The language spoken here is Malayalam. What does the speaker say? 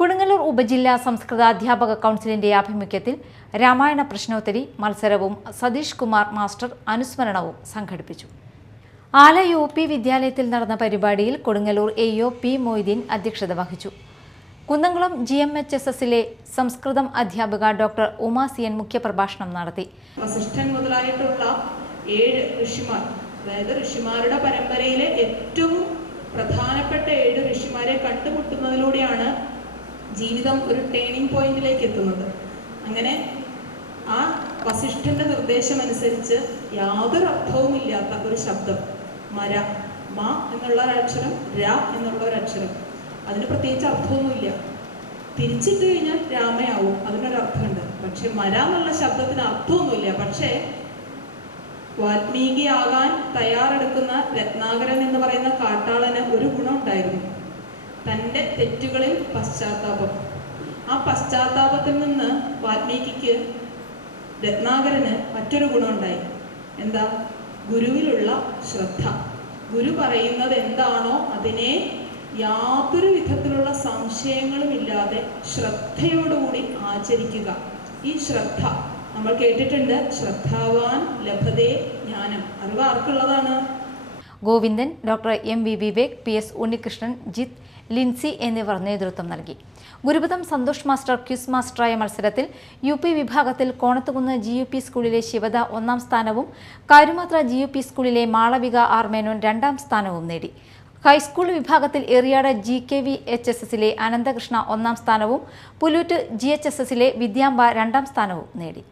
കൊടുങ്ങല്ലൂർ ഉപജില്ലാ സംസ്കൃത അധ്യാപക കൗൺസിലിന്റെ ആഭിമുഖ്യത്തിൽ രാമായണ പ്രശ്നോത്തരി മത്സരവും സതീഷ് കുമാർ മാസ്റ്റർ അനുസ്മരണവും സംഘടിപ്പിച്ചു. ആല യു പി വിദ്യാലയത്തിൽ നടന്ന പരിപാടിയിൽ Kodungallur A O P Moideen അധ്യക്ഷത വഹിച്ചു. Kunnamkulam G M H S എസിലെ സംസ്കൃതം അധ്യാപിക ഡോക്ടർ ഉമാ സി മുഖ്യപ്രഭാഷണം നടത്തി. ഏഴ് ഋഷിമാർ ഋഷിമാരുടെ പരമ്പരയിലെ ഏറ്റവും പ്രധാനപ്പെട്ട ഏഴ് ഋഷിമാരെ കണ്ടുമുട്ടുന്നതിലൂടെയാണ് ജീവിതം ഒരു ടേണിംഗ് പോയിന്റിലേക്ക് എത്തുന്നത്. അങ്ങനെ ആ വസിഷ്ഠന്റെ നിർദ്ദേശമനുസരിച്ച് യാതൊരു അർത്ഥവുമില്ലാത്ത ഒരു ശബ്ദം മര മ എന്നുള്ള ഒരക്ഷരം ര എന്നുള്ള ഒരക്ഷരം അതിന് പ്രത്യേകിച്ച് അർത്ഥമൊന്നുമില്ല. തിരിച്ചിട്ട് കഴിഞ്ഞാൽ രാമയാവും അതിനൊരർത്ഥമുണ്ട് പക്ഷെ മര എന്നുള്ള ശബ്ദത്തിന് അർത്ഥമൊന്നുമില്ല. പക്ഷേ വാൽമീകിയാകാൻ തയ്യാറെടുക്കുന്ന രത്നാകരൻ എന്ന് പറയുന്ന കാട്ടാളന് ഒരു ഗുണം ഉണ്ടായിരുന്നു തന്റെ തെറ്റുകളിൽ പശ്ചാത്താപം. ആ പശ്ചാത്താപത്തിൽ നിന്ന് വാൽമീകിക്ക് രത്നാകരന് മറ്റൊരു ഗുണമുണ്ടായി. എന്താ? ഗുരുവിലുള്ള ശ്രദ്ധ. ഗുരു പറയുന്നത് എന്താണോ അതിനെ യാതൊരു വിധത്തിലുള്ള സംശയങ്ങളും ഇല്ലാതെ ശ്രദ്ധയോടുകൂടി ആചരിക്കുക. ഈ ശ്രദ്ധ. നമ്മൾ കേട്ടിട്ടുണ്ട് ശ്രദ്ധാവാൻ ലഭതേ ജ്ഞാനം. അറിവ് ആർക്കുള്ളതാണ്? Govindan doctor M V Vivek P S Unnikrishnan Jith Lincy എന്നിവർ നേതൃത്വം നൽകി. ഗുരുപദം സന്തോഷ് മാസ്റ്റർ ക്യൂസ് മാസ്റ്ററായ മത്സരത്തിൽ യു പി വിഭാഗത്തിൽ കോണത്തുകുന്ന് ജി യു പി സ്കൂളിലെ ശിവദ ഒന്നാം സ്ഥാനവും കാരുമാത്ര ജി യു പി സ്കൂളിലെ മാളവിക ആർമേനോൻ രണ്ടാം സ്ഥാനവും നേടി. ഹൈസ്കൂൾ വിഭാഗത്തിൽ Eriyad G K V H S എസിലെ അനന്തകൃഷ്ണ ഒന്നാം സ്ഥാനവും പുലൂറ്റ് ജി എച്ച് എസ് എസിലെ വിദ്യാംബ രണ്ടാം സ്ഥാനവും നേടി.